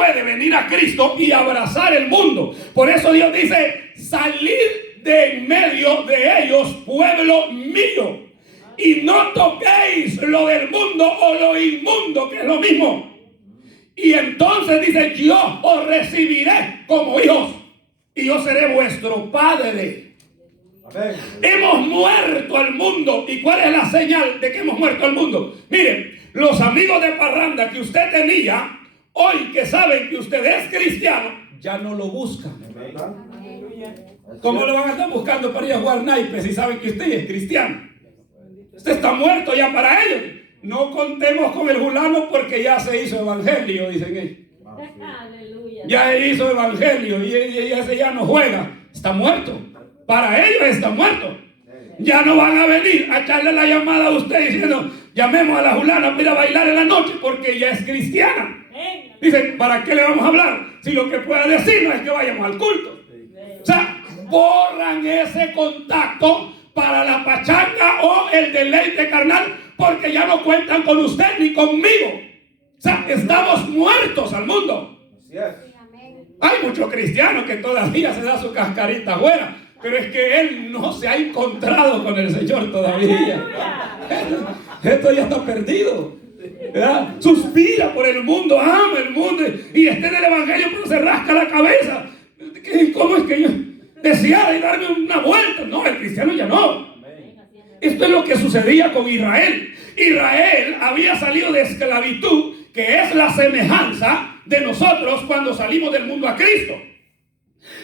puede venir a Cristo y abrazar el mundo. Por eso Dios dice: salid de en medio de ellos, pueblo mío, y no toquéis lo del mundo o lo inmundo, que es lo mismo. Y entonces dice: yo os recibiré como hijos y yo seré vuestro padre. Amén. Hemos muerto al mundo. ¿Y cuál es la señal de que hemos muerto al mundo? Miren, los amigos de parranda que usted tenía, hoy que saben que usted es cristiano, ya no lo buscan. ¿Cómo lo van a estar buscando para ir a jugar naipes si saben que usted es cristiano? Usted está muerto ya para ellos. No contemos con el fulano porque ya se hizo evangelio, dicen ellos. Ya hizo evangelio y ese ya no juega. Está muerto. Para ellos está muerto. Ya no van a venir a echarle la llamada a usted diciendo: llamemos a la fulana para ir a bailar en la noche, porque ella es cristiana. Dicen: ¿para qué le vamos a hablar si lo que pueda decirnos es que vayamos al culto? O sea, borran ese contacto para la pachanga o el deleite carnal, porque ya no cuentan con usted ni conmigo. O sea, estamos muertos al mundo. Hay muchos cristianos que todavía se da su cascarita afuera, pero es que él no se ha encontrado con el Señor todavía. Esto ya está perdido, ¿verdad? Suspira por el mundo, ama el mundo y está en el evangelio, pero se rasca la cabeza. ¿Cómo es que yo deseaba darme una vuelta? No, el cristiano ya no. Esto es lo que sucedía con Israel. Israel había salido de esclavitud, que es la semejanza de nosotros cuando salimos del mundo a Cristo.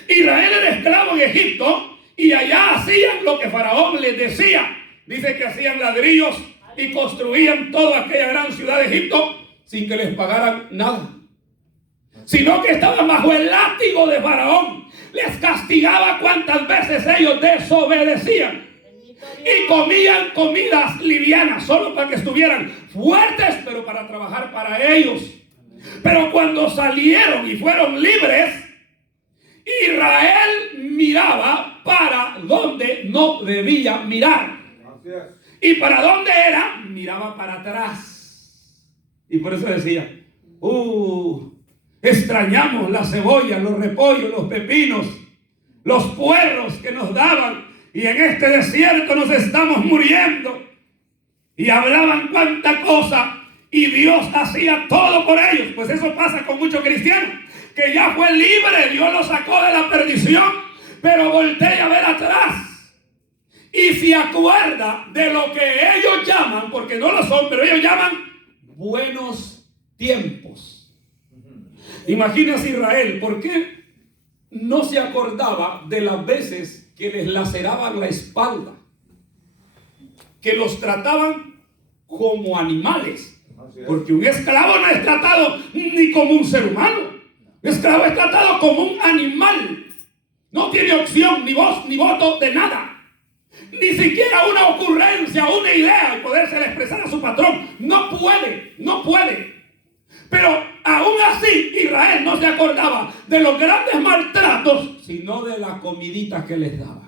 Israel era esclavo en Egipto y allá hacían lo que Faraón les decía. Dice que hacían ladrillos y construían toda aquella gran ciudad de Egipto sin que les pagaran nada, sino que estaban bajo el látigo de Faraón. Les castigaba cuantas veces ellos desobedecían y comían comidas livianas solo para que estuvieran fuertes, pero para trabajar para ellos. Pero cuando salieron y fueron libres, Israel miraba para donde no debía mirar. ¿Y para dónde era? Miraba para atrás. Y por eso decía: extrañamos la cebolla, los repollos, los pepinos, los puerros que nos daban, y en este desierto nos estamos muriendo. Y hablaban cuánta cosa, y Dios hacía todo por ellos. Pues eso pasa con muchos cristianos, que ya fue libre, Dios lo sacó de la perdición, pero voltea a ver atrás y se acuerda de lo que ellos llaman, porque no lo son, pero ellos llaman buenos tiempos. Imagínense Israel, ¿por qué no se acordaba de las veces que les laceraban la espalda, que los trataban como animales? Porque un esclavo no es tratado ni como un ser humano. Un esclavo es tratado como un animal. No tiene opción, ni voz, ni voto de nada. Ni siquiera una ocurrencia, una idea y poderse expresar a su patrón. No puede. Pero aún así Israel no se acordaba de los grandes maltratos, sino de la comidita que les daba.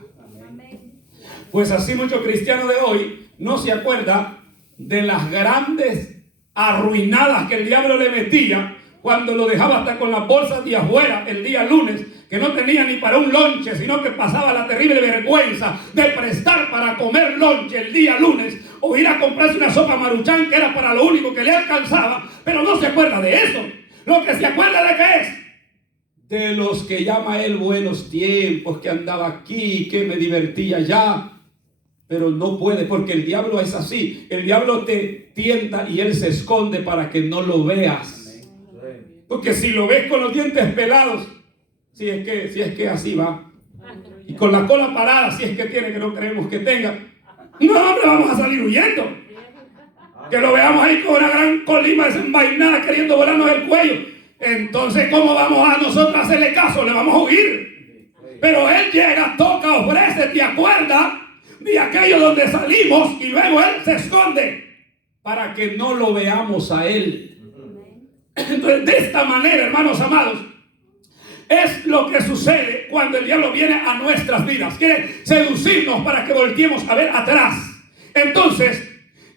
Pues así muchos cristianos de hoy no se acuerdan de las grandes arruinadas que el diablo le metía cuando lo dejaba hasta con las bolsas de afuera el día lunes, que no tenía ni para un lonche, sino que pasaba la terrible vergüenza de prestar para comer lonche el día lunes, o ir a comprarse una sopa Maruchan, que era para lo único que le alcanzaba. Pero no se acuerda de eso. Lo que se acuerda de qué es: de los que llama él buenos tiempos, que andaba aquí, que me divertía allá. Pero no puede, porque el diablo es así. El diablo te tienta y él se esconde para que no lo veas. Porque si lo ves con los dientes pelados, si es que así va, y con la cola parada, si es que tiene, que no creemos que tenga, no, hombre, vamos a salir huyendo. Que lo veamos ahí con una gran colima desenvainada queriendo volarnos el cuello. Entonces, ¿cómo vamos a nosotros a hacerle caso? Le vamos a huir. Pero él llega, toca, ofrece, te acuerda de aquello donde salimos, y luego él se esconde para que no lo veamos a él. Entonces, de esta manera, hermanos amados, es lo que sucede cuando el diablo viene a nuestras vidas. Quiere seducirnos para que volteemos a ver atrás. Entonces,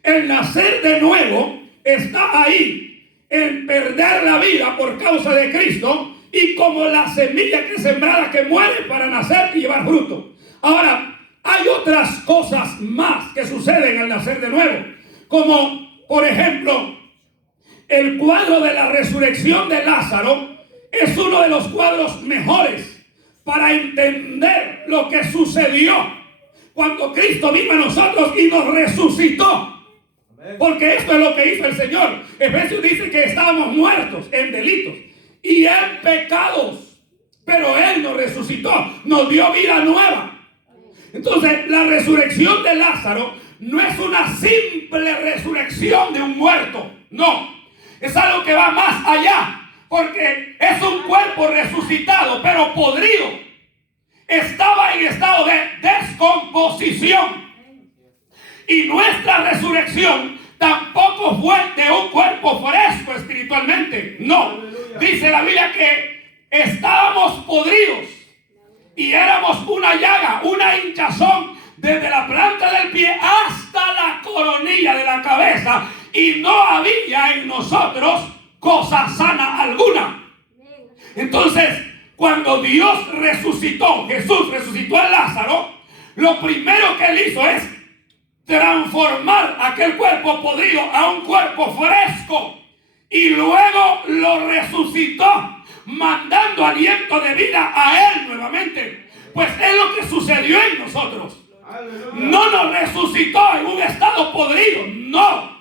el nacer de nuevo está ahí. en perder la vida por causa de Cristo, y como la semilla que es sembrada que muere para nacer y llevar fruto. Ahora, hay otras cosas más que suceden al nacer de nuevo, como por ejemplo el cuadro de la resurrección de Lázaro. Es uno de los cuadros mejores para entender lo que sucedió cuando Cristo vino a nosotros y nos resucitó. Porque esto es lo que hizo el Señor. Efesios dice que estábamos muertos en delitos y en pecados, pero Él nos resucitó, nos dio vida nueva. Entonces, la resurrección de Lázaro no es una simple resurrección de un muerto, no, es algo que va más allá. Porque es un cuerpo resucitado, pero podrido. Estaba en estado de descomposición. Y nuestra resurrección tampoco fue de un cuerpo fresco espiritualmente. No. Dice la Biblia que estábamos podridos. Y éramos una llaga, una hinchazón, desde la planta del pie hasta la coronilla de la cabeza. Y no había en nosotros cosa sana alguna. Entonces, cuando Dios resucitó, Jesús resucitó a Lázaro, lo primero que Él hizo es transformar aquel cuerpo podrido a un cuerpo fresco, y luego lo resucitó, mandando aliento de vida a Él nuevamente. Pues es lo que sucedió en nosotros. No nos resucitó en un estado podrido, no.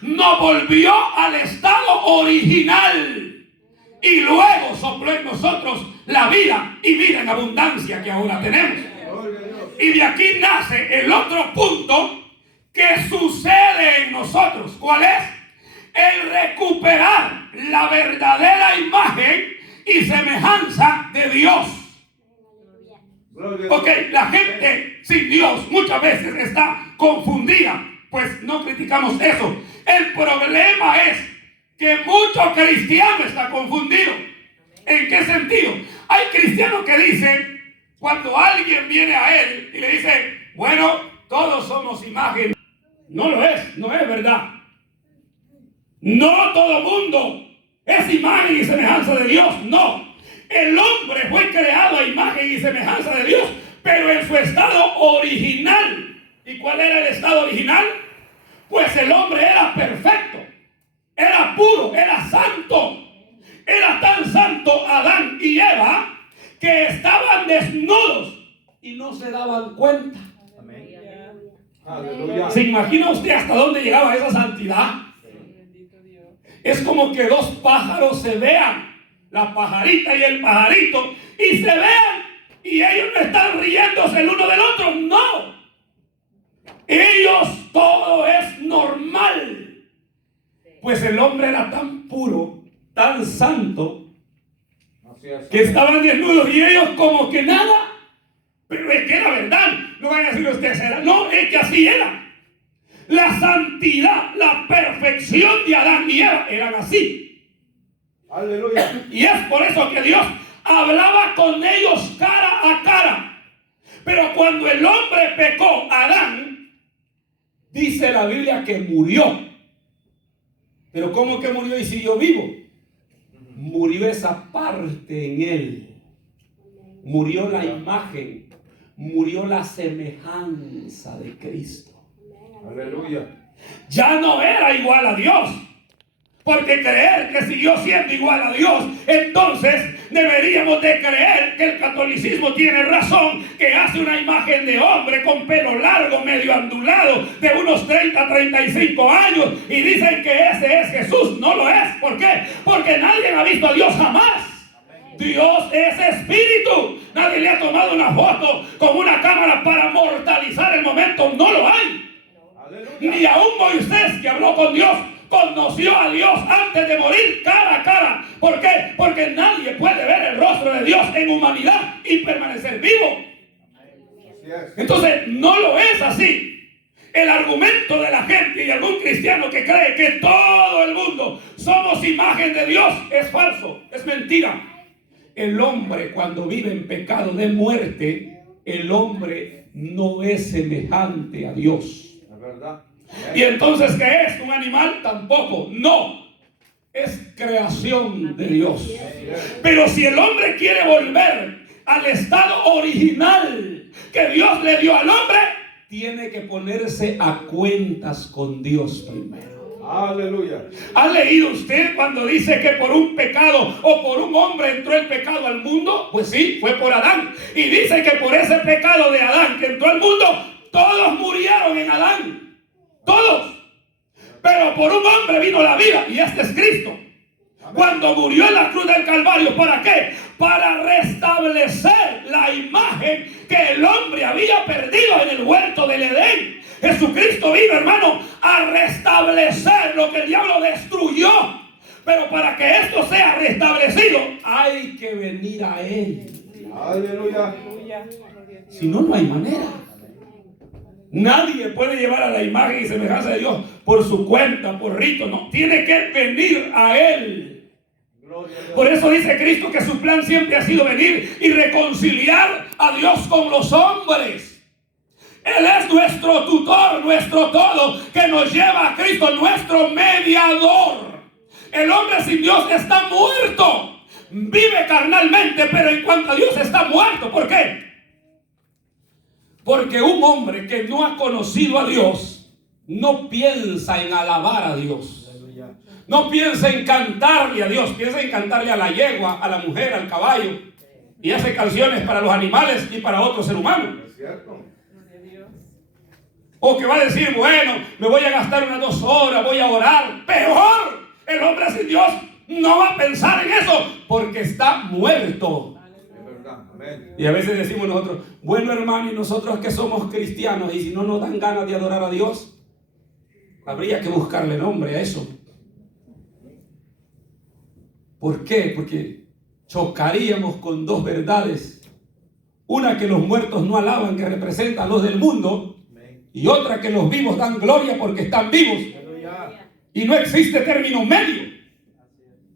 Nos volvió al estado original y luego sopló en nosotros la vida, y vida en abundancia que ahora tenemos. Y de aquí nace el otro punto que sucede en nosotros. ¿Cuál es? El recuperar la verdadera imagen y semejanza de Dios. Ok, la gente sin Dios muchas veces está confundida. Pues no criticamos eso. El problema es que mucho cristiano está confundido. ¿En qué sentido? Hay cristianos que dicen, cuando alguien viene a él y le dice, bueno, todos somos imagen. No lo es, no es verdad. No todo mundo es imagen y semejanza de Dios, no. El hombre fue creado a imagen y semejanza de Dios, pero en su estado original. ¿Y cuál era el estado original? Pues el hombre era perfecto, era puro, era santo. Era tan santo Adán y Eva que estaban desnudos y no se daban cuenta. Amén. Aleluya. ¿Se imagina usted hasta dónde llegaba esa santidad? Es como que dos pájaros se vean, la pajarita y el pajarito, y se vean, y ellos no están riéndose el uno del otro, no. Ellos todo es normal. Pues el hombre era tan puro, tan santo, que estaban desnudos y ellos como que nada. Pero es que era verdad. No vayan a decir ustedes era. No, es que así era. La santidad, la perfección de Adán y Eva eran así. Aleluya. Y es por eso que Dios hablaba con ellos cara a cara. Pero cuando el hombre pecó, Adán, dice la Biblia que murió. Pero ¿cómo que murió y siguió vivo? Murió esa parte en él. Murió la imagen. Murió la semejanza de Cristo. Aleluya. Ya no era igual a Dios. Porque creer que siguió siendo igual a Dios, entonces deberíamos de creer que el catolicismo tiene razón, que hace una imagen de hombre con pelo largo, medio ondulado, de unos 30, 35 años, y dicen que ese es Jesús. No lo es. ¿Por qué? Porque nadie ha visto a Dios jamás. Dios es espíritu. Nadie le ha tomado una foto con una cámara para mortalizar el momento. No lo hay. Ni aún Moisés, que habló con Dios, conoció a Dios antes de morir cara a cara. ¿Por qué? Porque nadie puede ver el rostro de Dios en humanidad y permanecer vivo. Entonces no lo es así. El argumento de la gente y algún cristiano que cree que todo el mundo somos imagen de Dios es falso, es mentira. El hombre, cuando vive en pecado de muerte, el hombre no es semejante a Dios. ¿Y entonces qué es? ¿Un animal? Tampoco. No. es creación de Dios. Pero si el hombre quiere volver al estado original que Dios le dio al hombre, tiene que ponerse a cuentas con Dios primero. Aleluya. ¿Ha leído usted cuando dice que por un pecado o por un hombre entró el pecado al mundo? Pues sí, fue por Adán. Y dice que por ese pecado de Adán que entró al mundo, todos murieron en Adán. Todos. Pero por un hombre vino la vida, y este es Cristo. Cuando murió en la cruz del Calvario, ¿para qué? Para restablecer la imagen que el hombre había perdido en el huerto del Edén. Jesucristo vino, hermano, a restablecer lo que el diablo destruyó. Pero para que esto sea restablecido, hay que venir a Él. Aleluya. Si no, no hay manera. Nadie puede llevar a la imagen y semejanza de Dios por su cuenta, por rito. No, tiene que venir a Él. Por eso dice Cristo que su plan siempre ha sido venir y reconciliar a Dios con los hombres. Él es nuestro tutor, nuestro todo, que nos lleva a Cristo, nuestro mediador. El hombre sin Dios está muerto. Vive carnalmente, pero en cuanto a Dios está muerto. ¿Por qué? Porque un hombre que no ha conocido a Dios no piensa en alabar a Dios. No piensa en cantarle a Dios, piensa en cantarle a la yegua, a la mujer, al caballo. Y hace canciones para los animales y para otros seres humanos. Es cierto. O que va a decir, bueno, me voy a gastar unas 2 horas, voy a orar. Peor, el hombre sin Dios no va a pensar en eso porque está muerto. Es verdad. Amén. Y a veces decimos nosotros, bueno hermano, y nosotros que somos cristianos, y si no nos dan ganas de adorar a Dios, habría que buscarle nombre a eso. ¿Por qué? Porque chocaríamos con 2 verdades. Una, que los muertos no alaban, que representa a los del mundo. Y otra, que los vivos dan gloria porque están vivos. Y no existe término medio.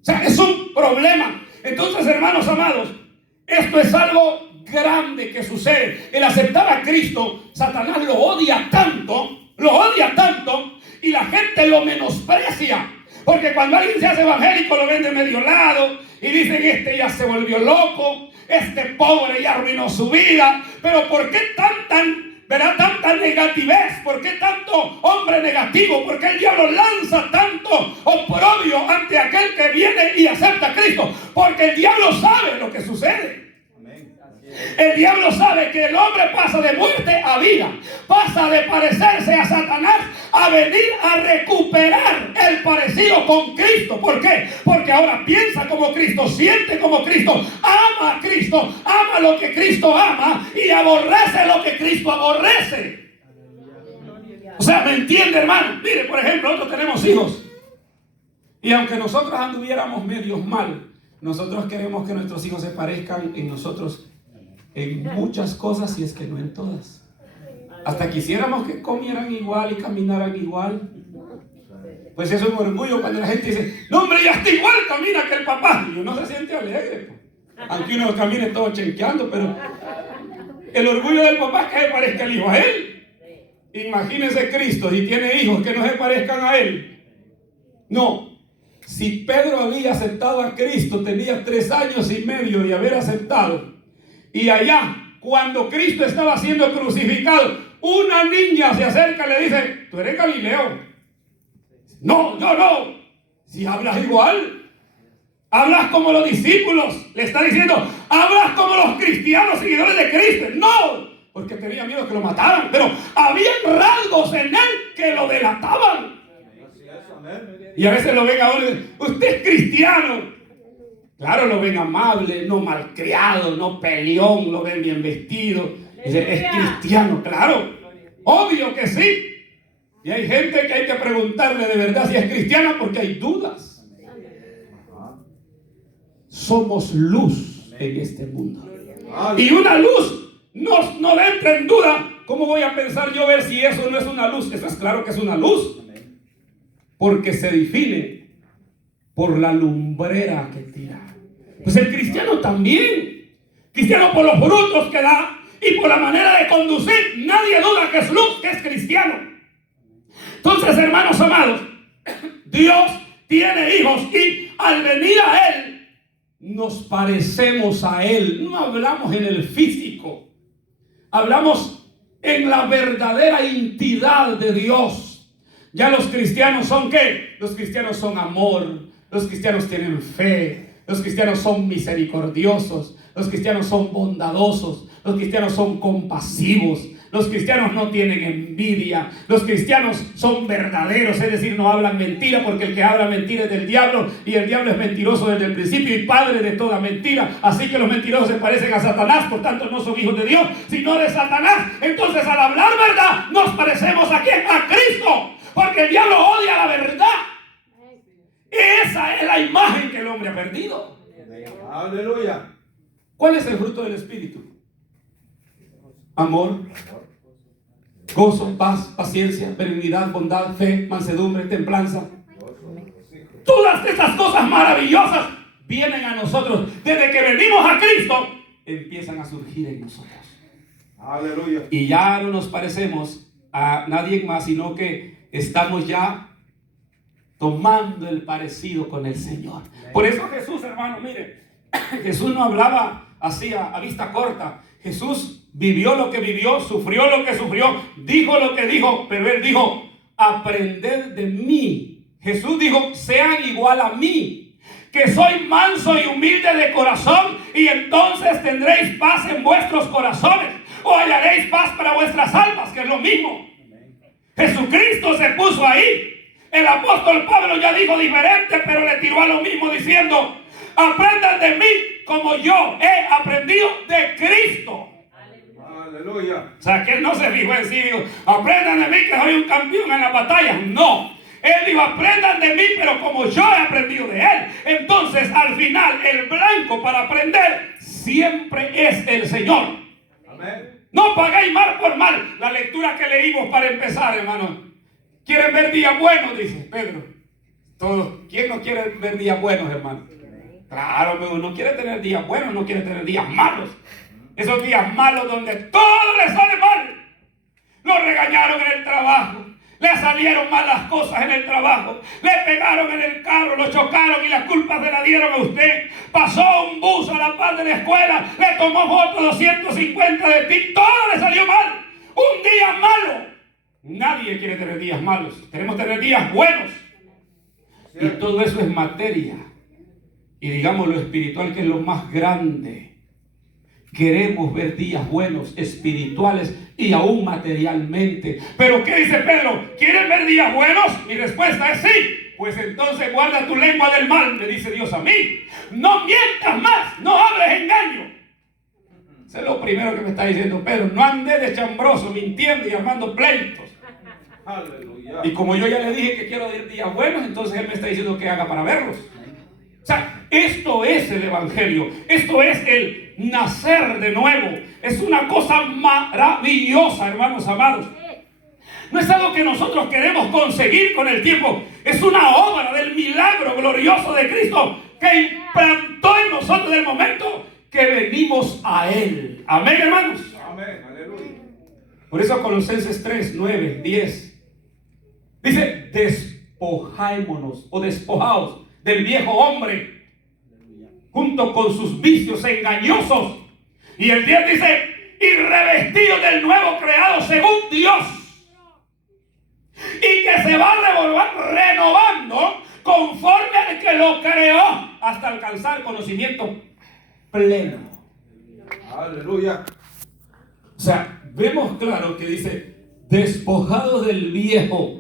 O sea, es un problema. Entonces, hermanos amados, esto es algo grande que sucede. El aceptar a Cristo, Satanás lo odia tanto, y la gente lo menosprecia. Porque cuando alguien se hace evangélico, lo ven de medio lado y dicen, este ya se volvió loco, este pobre ya arruinó su vida. Pero ¿por qué tanta negatividad? ¿Por qué tanto hombre negativo? ¿Por qué el diablo lanza tanto oprobio ante aquel que viene y acepta a Cristo? Porque el diablo sabe lo que sucede. El diablo sabe que el hombre pasa de muerte a vida, pasa de parecerse a Satanás a venir a recuperar el parecido con Cristo. ¿Por qué? Porque ahora piensa como Cristo, siente como Cristo, ama a Cristo, ama lo que Cristo ama y aborrece lo que Cristo aborrece. O sea, ¿me entiende, hermano? Mire, por ejemplo, nosotros tenemos hijos y aunque nosotros anduviéramos medios mal, nosotros queremos que nuestros hijos se parezcan en nosotros en muchas cosas, y es que no en todas. Hasta quisiéramos que comieran igual y caminaran igual. Pues eso es un orgullo cuando la gente dice, no hombre, ya está igual camina que el papá. Y uno se siente alegre, aunque uno camine todo chenqueando, pero el orgullo del papá es que se parezca el hijo a él. Imagínese Cristo, si tiene hijos que no se parezcan a él. No. Si Pedro había aceptado a Cristo, tenía 3 años y medio de haber aceptado. Y allá, cuando Cristo estaba siendo crucificado, una niña se acerca y le dice, ¿tú eres Galileo? No, yo no. Si hablas igual, hablas como los discípulos. Le está diciendo, hablas como los cristianos seguidores de Cristo. No, porque tenía miedo que lo mataran. Pero había rasgos en él que lo delataban. Y a veces lo ven a uno y dicen, usted es cristiano. Claro, lo ven amable, no malcriado, no peleón, lo ven bien vestido. Dice, es cristiano, claro. Obvio que sí. Y hay gente que hay que preguntarle de verdad si es cristiana porque hay dudas. Somos luz en este mundo. Y una luz no entra en duda. ¿Cómo voy a pensar yo ver si eso no es una luz? Eso es claro que es una luz. Porque se define por la lumbrera que tira. Pues el cristiano también. Cristiano por los frutos que da y por la manera de conducir. Nadie duda que es luz, que es cristiano. Entonces, hermanos amados, Dios tiene hijos y al venir a Él nos parecemos a Él. No hablamos en el físico, hablamos en la verdadera intimidad de Dios. Ya los cristianos son ¿qué? Los cristianos son amor, los cristianos tienen fe, los cristianos son misericordiosos, los cristianos son bondadosos, los cristianos son compasivos, los cristianos no tienen envidia, los cristianos son verdaderos, es decir, no hablan mentira, porque el que habla mentira es del diablo y el diablo es mentiroso desde el principio y padre de toda mentira. Así que los mentirosos se parecen a Satanás, por tanto no son hijos de Dios, sino de Satanás. Entonces, al hablar verdad, nos parecemos ¿a quién? A Cristo, porque el diablo odia la verdad. Esa es la imagen que el hombre ha perdido. Aleluya. ¿Cuál es el fruto del Espíritu? Amor, gozo, paz, paciencia, benignidad, bondad, fe, mansedumbre, templanza. Todas estas cosas maravillosas vienen a nosotros. Desde que venimos a Cristo, empiezan a surgir en nosotros. Aleluya. Y ya no nos parecemos a nadie más, sino que estamos ya tomando el parecido con el Señor. Por eso Jesús, hermano, mire, Jesús no hablaba así a vista corta. Jesús vivió lo que vivió, sufrió lo que sufrió, dijo lo que dijo, pero Él dijo, aprended de mí. Jesús dijo, sean igual a mí, que soy manso y humilde de corazón, y entonces tendréis paz en vuestros corazones, o hallaréis paz para vuestras almas, que es lo mismo. Jesucristo se puso ahí. El apóstol Pablo ya dijo diferente, pero le tiró a lo mismo diciendo, aprendan de mí como yo he aprendido de Cristo. Aleluya. O sea, que él no se fijó en sí, dijo, aprendan de mí que soy un campeón en la batalla. No, él dijo, aprendan de mí, pero como yo he aprendido de él. Entonces, al final, el blanco para aprender siempre es el Señor. Amén. No paguéis mal por mal. La lectura que leímos para empezar, hermano. ¿Quieren ver días buenos? Dice Pedro. Todos. ¿Quién no quiere ver días buenos, hermano? Claro, pero no quiere tener días buenos, no quiere tener días malos. Esos días malos donde todo le sale mal. Lo regañaron en el trabajo, le salieron mal las cosas en el trabajo, le pegaron en el carro, lo chocaron y las culpas se las dieron a usted. Pasó un bus a la par de la escuela, le tomó foto 250 de ti, todo le salió mal. Un día malo. Nadie quiere tener días malos, queremos tener días buenos. Y todo eso es materia. Y digamos lo espiritual, que es lo más grande. Queremos ver días buenos, espirituales y aún materialmente. Pero ¿qué dice Pedro? ¿Quieren ver días buenos? Mi respuesta es sí. Pues entonces guarda tu lengua del mal, me dice Dios a mí. No mientas más, no hables engaño. Eso es lo primero que me está diciendo Pedro. No andes de chambroso, mintiendo y armando pleitos. Aleluya. Y como yo ya le dije que quiero ver días buenos, entonces él me está diciendo que haga para verlos. O sea, esto es el evangelio, esto es el nacer de nuevo. Es una cosa maravillosa, hermanos amados. No es algo que nosotros queremos conseguir con el tiempo, es una obra del milagro glorioso de Cristo que implantó en nosotros en el momento que venimos a Él. Amén, hermanos. Amén. Aleluya. Por eso Colosenses 3, 9, 10 dice, despojémonos o despojaos del viejo hombre junto con sus vicios engañosos. Y el 10 dice, y revestidos del nuevo creado según Dios, y que se va renovando conforme al que lo creó hasta alcanzar conocimiento pleno. Aleluya. O sea, vemos claro que dice, despojados del viejo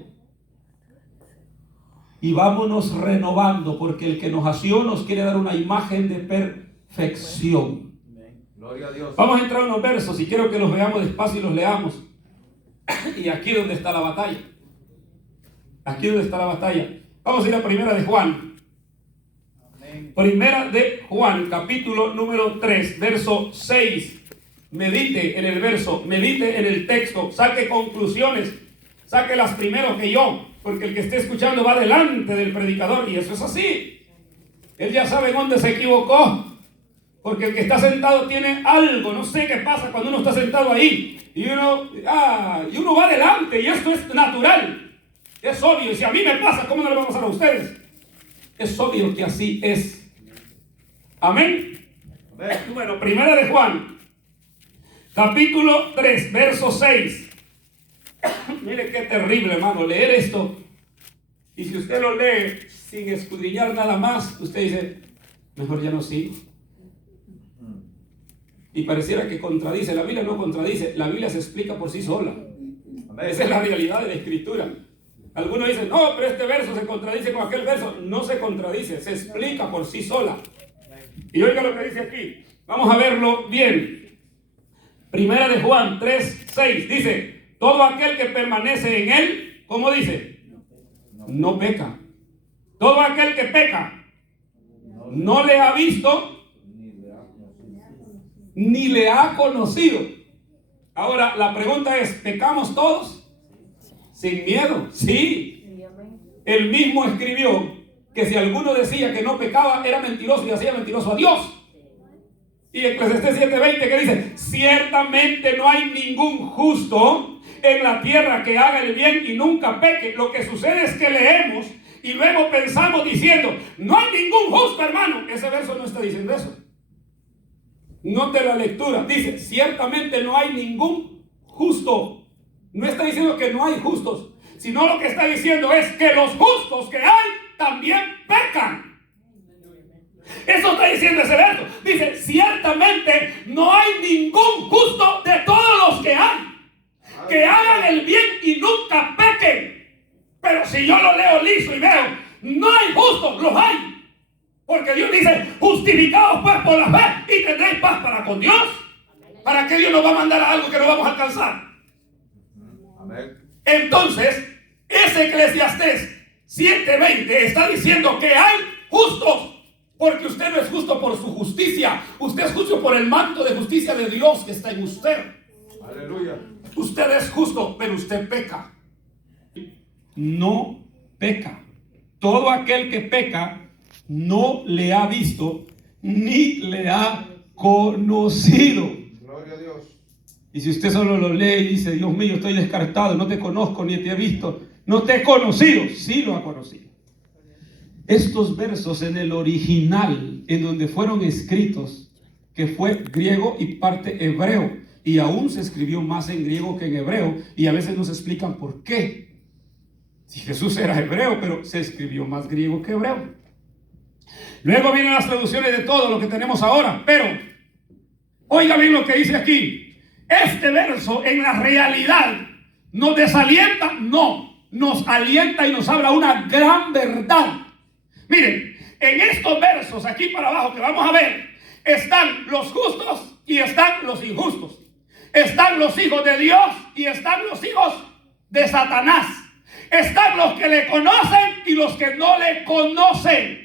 y vámonos renovando, porque el que nos nació nos quiere dar una imagen de perfección. Gloria a Dios. Vamos a entrar a unos versos y quiero que los veamos despacio y los leamos. Y aquí es donde está la batalla. Aquí es donde está la batalla. Vamos a ir a Primera de Juan. Primera de Juan, capítulo número 3, verso 6. Medite en el verso, medite en el texto, saque conclusiones, saque las primero que yo, porque el que esté escuchando va delante del predicador, y eso es así. Él ya sabe dónde se equivocó, porque el que está sentado tiene algo, no sé qué pasa cuando uno está sentado ahí, y uno va adelante, y esto es natural, es obvio. Y si a mí me pasa, ¿cómo no le va a pasar a ustedes? Es obvio que así es. Amén. Amén. Bueno, primera de Juan, capítulo 3, verso 6. Mire qué terrible, hermano, leer esto. Y si usted lo lee sin escudriñar nada más, usted dice, mejor ya no sigo. Y pareciera que contradice. La Biblia no contradice, la Biblia se explica por sí sola. Amén. Esa es la realidad de la Escritura. Algunos dicen, no, pero este verso se contradice con aquel verso. No se contradice, se explica por sí sola. Y oiga lo que dice aquí. Vamos a verlo bien. Primera de Juan 3, 6. Dice, todo aquel que permanece en él, ¿cómo dice? No peca. Todo aquel que peca no le ha visto ni le ha conocido. Ahora, la pregunta es, ¿pecamos todos? Sin miedo. Sí. Él mismo escribió que si alguno decía que no pecaba, era mentiroso y hacía mentiroso a Dios. Y Eclesiastés 7:20 que dice, ciertamente no hay ningún justo en la tierra que haga el bien y nunca peque. Lo que sucede es que leemos y luego pensamos diciendo, no hay ningún justo, hermano. Ese verso no está diciendo eso. Note la lectura. Dice, ciertamente no hay ningún justo. No está diciendo que no hay justos, sino lo que está diciendo es que los justos que hay también pecan. Eso está diciendo ese verso. Dice, ciertamente no hay ningún justo de todos los que hay, que hagan el bien y nunca pequen. Pero si yo lo leo liso y veo, no hay justos, los hay. Porque Dios dice, justificados pues por la fe y tendréis paz para con Dios. ¿Para qué Dios nos va a mandar a algo que no vamos a alcanzar? Amén. Entonces, ese Eclesiastés 7:20 está diciendo que hay justos. Porque usted no es justo por su justicia. Usted es justo por el manto de justicia de Dios que está en usted. Aleluya. Usted es justo, pero usted peca. No peca. Todo aquel que peca no le ha visto ni le ha conocido. Gloria a Dios. Y si usted solo lo lee y dice, Dios mío, estoy descartado, no te conozco ni te he visto, no te he conocido, sí lo ha conocido. Estos versos en el original, en donde fueron escritos, que fue griego y parte hebreo, y aún se escribió más en griego que en hebreo, y a veces nos explican por qué. Si Jesús era hebreo, pero se escribió más griego que hebreo. Luego vienen las traducciones de todo lo que tenemos ahora, pero oiga bien lo que dice aquí. Este verso en la realidad nos desalienta, no, nos alienta y nos habla una gran verdad. Miren, en estos versos aquí para abajo que vamos a ver, están los justos y están los injustos. Están los hijos de Dios y están los hijos de Satanás. Están los que le conocen y los que no le conocen.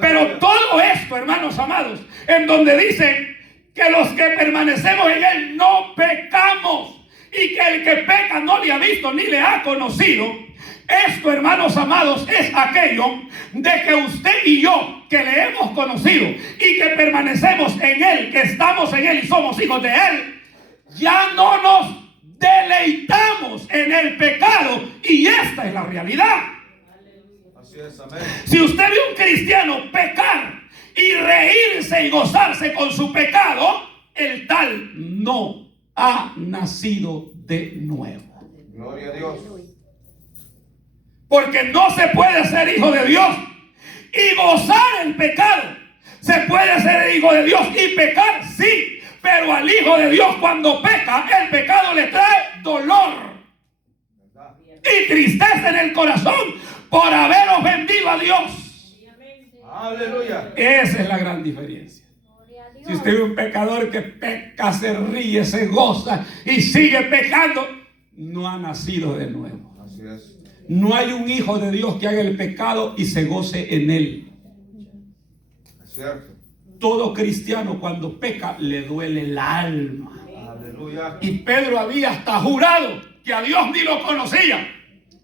Pero todo esto, hermanos amados, en donde dicen que los que permanecemos en él no pecamos y que el que peca no le ha visto ni le ha conocido. Esto, hermanos amados, es aquello de que usted y yo, que le hemos conocido y que permanecemos en él, que estamos en él y somos hijos de él, ya no nos deleitamos en el pecado, y esta es la realidad. Así es, amén. Si usted ve a un cristiano pecar y reírse y gozarse con su pecado, el tal no ha nacido de nuevo. Gloria a Dios. Porque no se puede ser hijo de Dios y gozar el pecado. Se puede ser hijo de Dios y pecar, sí. Pero al hijo de Dios, cuando peca, el pecado le trae dolor y tristeza en el corazón por haber ofendido a Dios. Aleluya. Esa es la gran diferencia. Si usted es un pecador que peca, se ríe, se goza y sigue pecando, no ha nacido de nuevo. Así es. No hay un hijo de Dios que haga el pecado y se goce en él. Es cierto. Todo cristiano cuando peca le duele el alma. Aleluya. Y Pedro había hasta jurado que a Dios ni lo conocía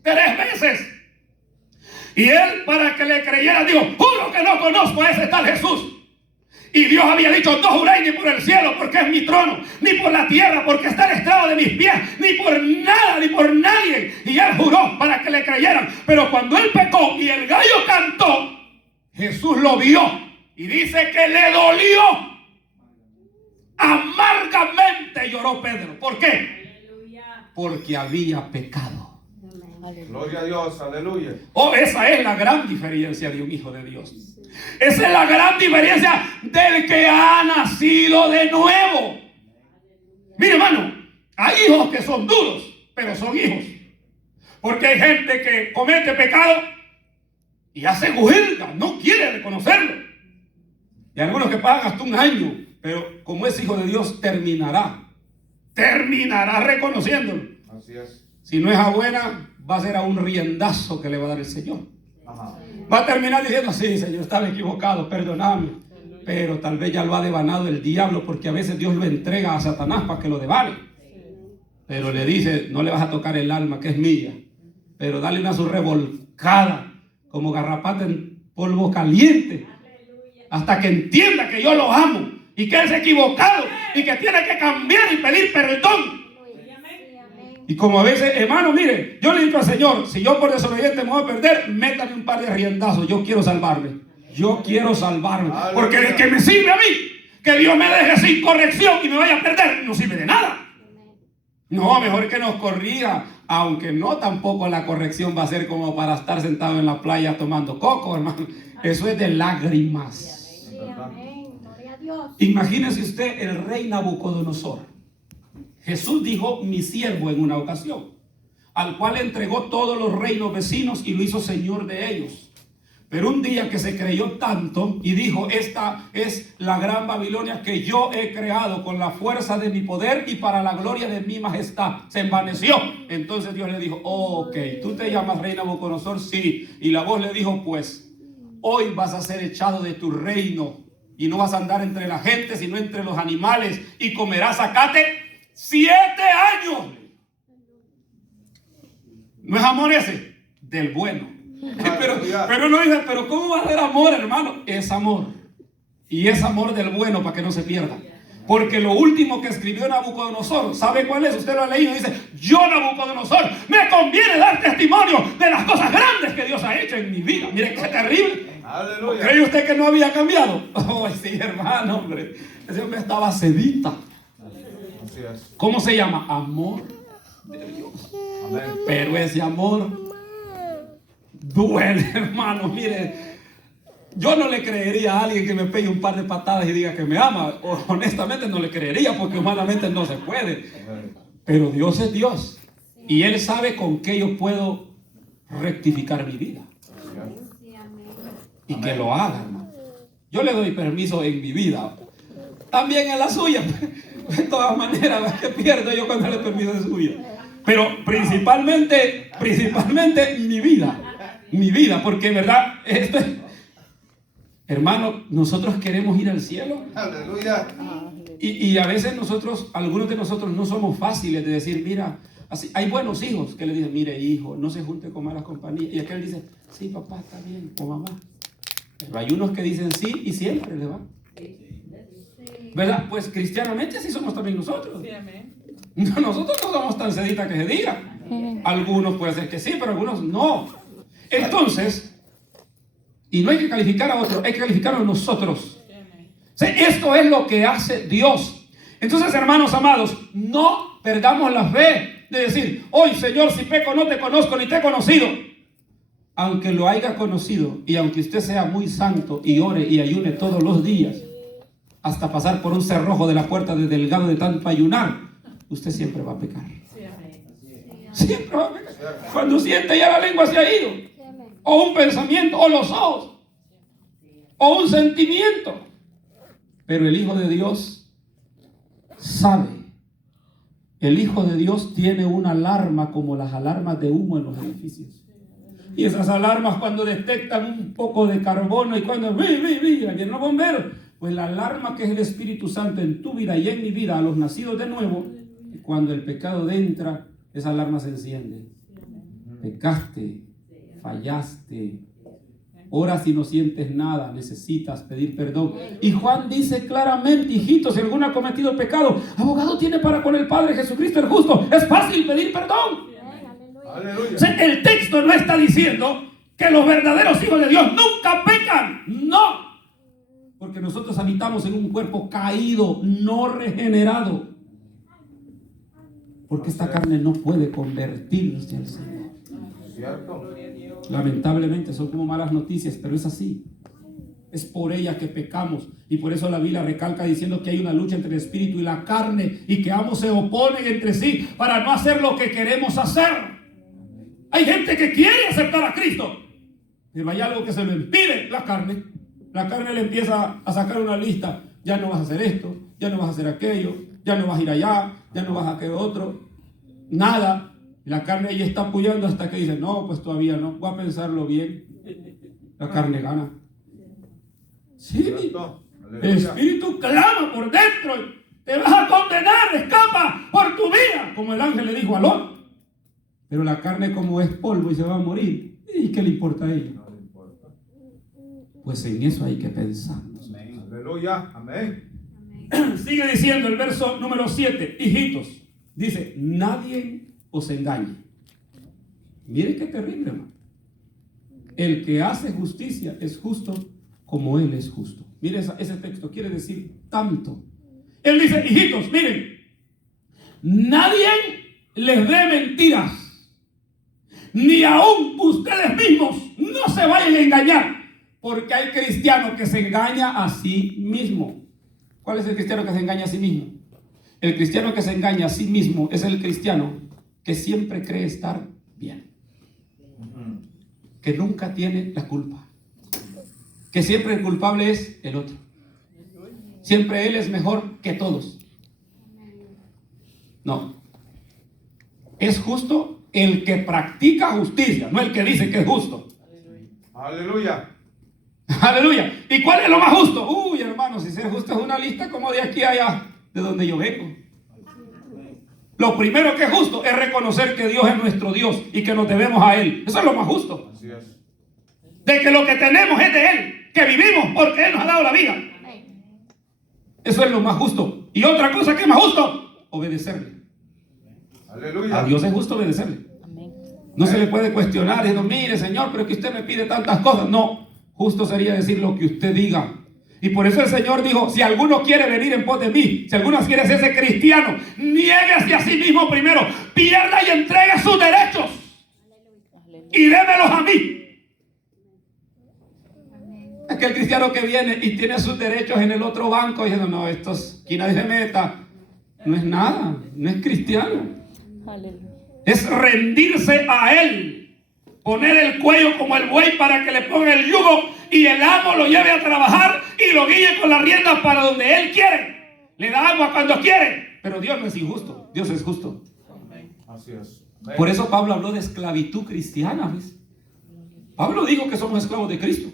3 veces. Y él, para que le creyera, dijo, juro que no conozco a ese tal Jesús. Y Dios había dicho: no juréis ni por el cielo, porque es mi trono, ni por la tierra, porque está el estrado de mis pies, ni por nada, ni por nadie. Y él juró para que le creyeran. Pero cuando él pecó y el gallo cantó, Jesús lo vio y dice que le dolió. Amargamente lloró Pedro. ¿Por qué? Porque había pecado. Gloria a Dios, aleluya. Oh, esa es la gran diferencia de un hijo de Dios. Esa es la gran diferencia del que ha nacido de nuevo. Mire, hermano, hay hijos que son duros, pero son hijos. Porque hay gente que comete pecado y hace huelga, no quiere reconocerlo. Y algunos que pagan hasta un año, pero como es hijo de Dios, terminará reconociéndolo. Así es. Si no es a buena, va a ser a un riendazo que le va a dar el Señor. Ajá. Va a terminar diciendo: sí, Señor, estaba equivocado, perdóname. Pero tal vez ya lo ha devanado el diablo, porque a veces Dios lo entrega a Satanás para que lo devane. Pero le dice: no le vas a tocar el alma, que es mía, pero dale una su revolcada como garrapata en polvo caliente, hasta que entienda que yo lo amo y que él se ha equivocado y que tiene que cambiar y pedir perdón. Y como a veces, hermano, mire, yo le digo al Señor: si yo por desobediente me voy a perder, métame un par de riendazos. Yo quiero salvarme. Porque el que me sirve a mí, que Dios me deje sin corrección y me vaya a perder, no sirve de nada. No, mejor que nos corrija. Aunque no, tampoco la corrección va a ser como para estar sentado en la playa tomando coco, hermano. Eso es de lágrimas. Imagínese usted el rey Nabucodonosor. Jesús dijo: mi siervo, en una ocasión, al cual entregó todos los reinos vecinos y lo hizo señor de ellos. Pero un día que se creyó tanto y dijo: esta es la gran Babilonia que yo he creado con la fuerza de mi poder y para la gloria de mi majestad, se envaneció. Entonces Dios le dijo: ok, ¿tú te llamas rey Nabucodonosor? Sí. Y la voz le dijo: pues hoy vas a ser echado de tu reino y no vas a andar entre la gente, sino entre los animales, y comerás zacate 7 años. ¿No es amor ese? Del bueno. Pero no dice: pero ¿cómo va a ser amor, hermano? Es amor. Y es amor del bueno, para que no se pierda. Porque lo último que escribió Nabucodonosor, ¿sabe cuál es? Usted lo ha leído. Dice: yo, Nabucodonosor, me conviene dar testimonio de las cosas grandes que Dios ha hecho en mi vida. Mire qué terrible. Aleluya. ¿Cree usted que no había cambiado? Oh, sí, hermano, hombre. Ese hombre estaba sedita. Así es. ¿Cómo se llama? Amor de Dios. Amén. Pero ese amor duele, hermano. Mire, yo no le creería a alguien que me pegue un par de patadas y diga que me ama. Honestamente no le creería, porque humanamente no se puede. Pero Dios es Dios. Y Él sabe con qué yo puedo rectificar mi vida. Y que lo haga, hermano. Yo le doy permiso en mi vida, también en la suya. De todas maneras, ¿qué pierdo yo cuando le permiso en suya? Pero principalmente mi vida, porque verdad, hermano, nosotros queremos ir al cielo. Aleluya. Y a veces algunos de nosotros no somos fáciles de decir: mira, así, hay buenos hijos que le dicen: mire, hijo, no se junte con malas compañías. Y aquel dice: sí, papá, está bien, o mamá. Pero hay unos que dicen sí y siempre le van. ¿Verdad? Pues cristianamente así somos también nosotros. Nosotros no somos tan seditas que se diga. Algunos puede ser que sí, pero algunos no. Entonces, y no hay que calificar a otros, hay que calificar a nosotros. Sí, esto es lo que hace Dios. Entonces, hermanos amados, no perdamos la fe de decir: hoy, Señor, si peco no te conozco ni te he conocido. Aunque lo haya conocido y aunque usted sea muy santo y ore y ayune todos los días, hasta pasar por un cerrojo de la puerta de Delgado de tanto ayunar, usted siempre va a pecar. Siempre va a pecar. Cuando siente ya la lengua se ha ido, o un pensamiento, o los ojos, o un sentimiento. Pero el Hijo de Dios sabe. El Hijo de Dios tiene una alarma como las alarmas de humo en los edificios. Y esas alarmas, cuando detectan un poco de carbono y cuando vienen los bomberos, pues la alarma que es el Espíritu Santo en tu vida y en mi vida, a los nacidos de nuevo, cuando el pecado entra, esa alarma se enciende. Pecaste, fallaste, Ora si no sientes nada, necesitas pedir perdón. Y Juan dice claramente, hijitos, si alguno ha cometido pecado, abogado tiene para con el Padre Jesucristo el justo. Es fácil pedir perdón. Aleluya. O sea, el texto no está diciendo que los verdaderos hijos de Dios nunca pecan. No. Porque nosotros habitamos en un cuerpo caído, no regenerado. Porque esta carne no puede convertirse al Señor. ¿Cierto? Lamentablemente son como malas noticias, pero es así. Es por ella que pecamos. Y por eso la Biblia recalca diciendo que hay una lucha entre el espíritu y la carne, y que ambos se oponen entre sí para no hacer lo que queremos hacer. Hay gente que quiere aceptar a Cristo, pero hay algo que se lo impide: la carne. La carne le empieza a sacar una lista. Ya no vas a hacer esto, ya no vas a hacer aquello, ya no vas a ir allá, ya no vas a aquel otro. Nada. La carne ahí está apoyando hasta que dice: no, pues todavía no, voy a pensarlo bien. La carne gana. Sí, ¿Cierto? el Aleluya. espíritu clama por dentro: te vas a condenar, escapa por tu vida, como el ángel le dijo a Lot. Pero la carne, como es polvo y se va a morir, ¿y qué le importa a ella? No le importa. Pues en eso hay que pensar. Aleluya. Amén. Sigue diciendo el verso número 7, hijitos, dice: nadie os engañe. Mire qué terrible, hermano. El que hace justicia es justo como Él es justo. Mire ese texto, quiere decir tanto. Él dice: hijitos, miren, nadie les dé mentiras, ni aún ustedes mismos no se vayan a engañar, porque hay cristiano que se engaña a sí mismo. ¿Cuál es el cristiano que se engaña a sí mismo? El cristiano que se engaña a sí mismo es el cristiano que siempre cree estar bien, que nunca tiene la culpa, que siempre el culpable es el otro, siempre él es mejor que todos. No, es justo el que practica justicia, no el que dice que es justo. Aleluya. Aleluya. ¿Y cuál es lo más justo? Uy, hermano, si ser justo es una lista como de aquí a allá, de donde yo vengo. Lo primero que es justo es reconocer que Dios es nuestro Dios y que nos debemos a Él. Eso es lo más justo. Así es. De que lo que tenemos es de Él, que vivimos porque Él nos ha dado la vida. Eso es lo más justo. Y otra cosa que es más justo: obedecerle. Aleluya. A Dios es justo obedecerle. No se le puede cuestionar diciendo: mire, Señor, pero que usted me pide tantas cosas. No, justo sería decir lo que usted diga. Y por eso el Señor dijo: si alguno quiere venir en pos de mí, si alguno quiere hacerse cristiano, niéguese a sí mismo primero, pierda y entregue sus derechos y démelos a mí. Aquel cristiano que viene y tiene sus derechos en el otro banco diciendo: no, aquí nadie se meta, no es nada, no es cristiano. Es rendirse a Él, poner el cuello como el buey para que le ponga el yugo y el amo lo lleve a trabajar y lo guíe con las riendas para donde Él quiere. Le da agua cuando quiere. Pero Dios no es injusto, Dios es justo. Así es. Por eso Pablo habló de esclavitud cristiana, ¿ves? Pablo dijo que somos esclavos de Cristo.